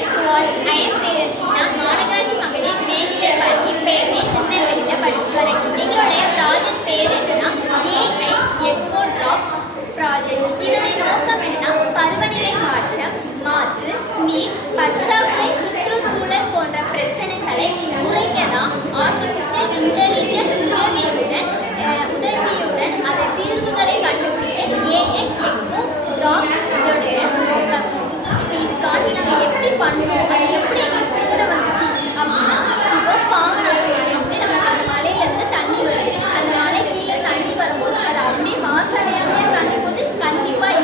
Morning to all. I am Tejaswi. நான் மாநகராட்சி மகளிர் மேல்நிலைப் பள்ளி பேட்டை திருநெல்வேலியில் படிச்சுட்டு வரேன். எங்களுடைய ப்ராஜெக்ட் பேர் என்னன்னா ஏஐ எக்கோ ட்ராப்ஸ் ப்ராஜெக்ட். இதோடைய நோக்கம் என்னன்னா பருவநிலை மாற்றம், மாசு, நீர் பற்றாக்குறை, சுற்றுச்சூழல் போன்ற பிரச்சனைகளை குறைக்க தான் ஆர்டிஃபிஷியல் இன்டெலிஜென்ஸ் உதவியுடன் அதை தீர்வுகளை கண்டுபிடிக்க ஏஐ எக்கோ ட்ராப்ஸ் இதோடைய நோக்கம். இப்போ இதுக்காண்டி நாங்கள் எப்படி பண்ணோம், அது எப்படி எங்களுக்கு சிந்தனை வந்துச்சு அப்படின்னா, இப்போ பாவனாசு மலையிலேருந்து நம்ம அந்த மலையிலேருந்து தண்ணி வருது. அந்த மலை கீழே தண்ணி வரும்போது அது அப்படியே மாசடையாமையே தண்ணி போது கண்டிப்பாக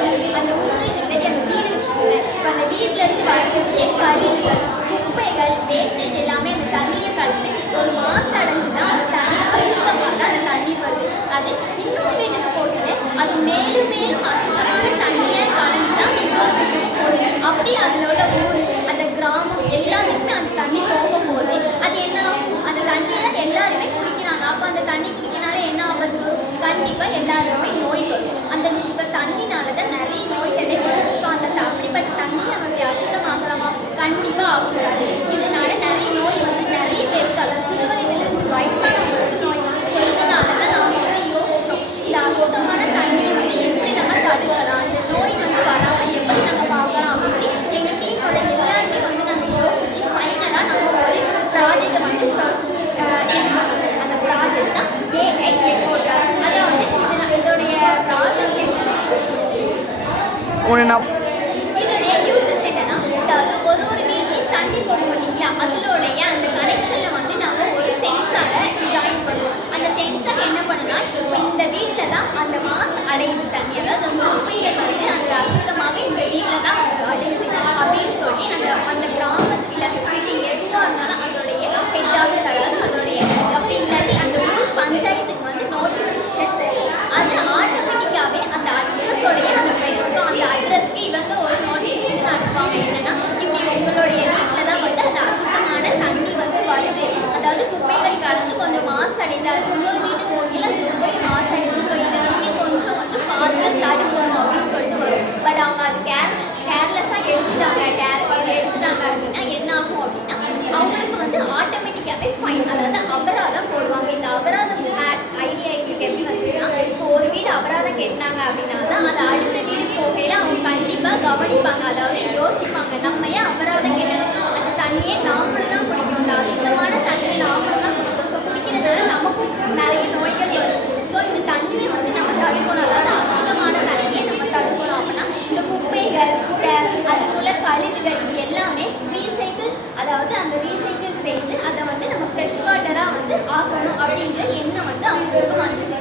அந்த ஊர் இல்லாட்டி அந்த வீடு வச்சுக்கோங்க. இப்போ அந்த வீட்டிலேருந்து வரக்கூடிய கழிவுகள், குப்பைகள், வேஸ்டேஜ் எல்லாமே அந்த தண்ணியில் கலந்து ஒரு மாசம் அடைஞ்சு தான் அந்த தண்ணி அசுத்தமாக தான் அந்த தண்ணீர் வருது. அது இன்னொரு வீட்டுக்கு போகல, அது மேலும் மேலும் அசுத்தமான தண்ணியை கலந்து தான் இன்னொரு வீட்டுக்கு போகுது. அப்படி அதில் உள்ள ஊர், அந்த கிராமம் எல்லாத்துக்குமே அந்த தண்ணி போகும்போது அது என்ன ஆகும், அந்த தண்ணியை தான் எல்லாருமே குடிக்கிறாங்க. அப்போ அந்த தண்ணி குடிக்கனால என்ன ஆபத்து வரும், கண்டிப்பாக எல்லாருமே நோய் வரும். அந்த இப்போ தண்ணினால தான் நிறைய நோய்களே வரும். ஸோ அந்த அப்படிப்பட்ட தண்ணியை நம்ம இப்படி அசுத்தமாகலாமா, கண்டிப்பாக ஆகக்கூடாது. இதனால நிறைய நோய் வந்து நிறைய பேருக்கு, அதை சிறு வயதிலிருந்து வயசானவங்களுக்கு நோய் வந்து. ஸோ இதனால தான் நாம் வந்து யோசிச்சோம், இந்த அசுத்தமான தண்ணியை வந்து எப்படி நம்ம தடுக்கலாம், இந்த நோய் வந்து வராமல் எப்படி நம்ம பார்க்கலாம் அப்படின்னு எங்கள் டீமோட எல்லாருமே வந்து நாங்கள் யோசிச்சு ஃபைனலாக நாங்கள் ஒரு ப்ராஜெக்டை வந்து அந்த ப்ராஜெக்ட் தான் ஏஐ எக்கோ ட்ராப்ஸ். அதாவது இதோடைய ப்ராசஸ் இதோடைய யூசஸ் என்னன்னா, அதாவது ஒரு வீட்லையும் தண்ணி போகும் பார்த்தீங்களா, அதிலோடைய அந்த கனெக்ஷனில் வந்து நாங்கள் ஒரு சென்சாரை ஜாயின் பண்ணுவோம். அந்த சென்சார் என்ன பண்ணுன்னா, இப்போ இந்த வீட்டில் தான் அந்த மாசு அடையுது தண்ணி, அதாவது குப்பைகள் வந்து அந்த அசுத்தமாக இந்த வீட்டில் தான் அது அடையுது அப்படின்னு சொல்லி அந்த கிராமத்தில் அந்த சிட்டி எதுவாக இருந்தாலும் அதோடைய ஹெட் ஆஃபீஸ், அதாவது அதோடைய அப்படி இல்லாட்டி அந்த ஊர் பஞ்சாயத்துக்கு வந்து நோட்டிஃபிகேஷன் போகும். அது ஆட்டோமேட்டிக்காகவே அந்த அட்ரஸோடைய அனுப்பிடும். ஸோ அந்த அட்ரஸ்க்கு இவங்க ஒரு நோட்டிஃபிகேஷன் அனுப்புவாங்க. என்னன்னா, இப்படி உங்களுடைய வீட்டில் தான் வந்து அந்த அசுத்தமான தண்ணி வந்து வருது, அதாவது குப்பைகள் கலந்து கொஞ்சம் மாசு அடைந்தால் இன்னொரு வீட்டுக்கு போகையில் அது ரொம்ப மாசு அடையுது. ஸோ இதை நீங்கள் கொஞ்சம் வந்து பார்த்து தடுக்கணும் அப்படின்னு சொல்லிட்டு வரும். பட் அவங்க அது கேர்லெஸ்ஸாக எடுத்துட்டாங்க அப்படின்னா என்ன ஆகும் அப்படின்னா, அவங்களுக்கு வந்து ஆட்டோமேட்டிக்காகவே ஃபைன், அதாவது அபராதம் போடுவாங்க. இந்த அபராதம் ஐடியா எங்களுக்கு எப்படி வந்துச்சுன்னா, இப்போ ஒரு வீடு அபராதம் கட்டினாங்க அப்படின்னா தான் அது அடுத்த வீடு போகையில் அவங்க கண்டிப்பாக கவனிப்பாங்க, அதாவது யோசிப்பாங்க, நம்ம ஏன் அபராதம் கட்டணும், அந்த தண்ணியை நாமளும் தான் குடிக்கணும், அந்த அசுத்தமான தண்ணியை நாமளும் தான் குடிக்கணும். ஸோ குடிக்கிறதுனால நமக்கும் நிறைய நோய்கள் வரும். ஸோ இந்த தண்ணியை வந்து நம்ம தடுக்கணும், அதாவது அசுத்தமான தண்ணியை நம்ம தடுக்கணும். அப்படின்னா இந்த குப்பைகள், அதுக்குள்ள கழிவுகள், இது எல்லாமே ரீசைக்கிள், அதாவது அந்த ரீசைக்கிள் செய்து அதை வந்து நம்ம ஃப்ரெஷ் வாட்டராக வந்து ஆக்கணும் அப்படிங்கிற எண்ணம் வந்து அவங்களுக்கு வந்துச்சு.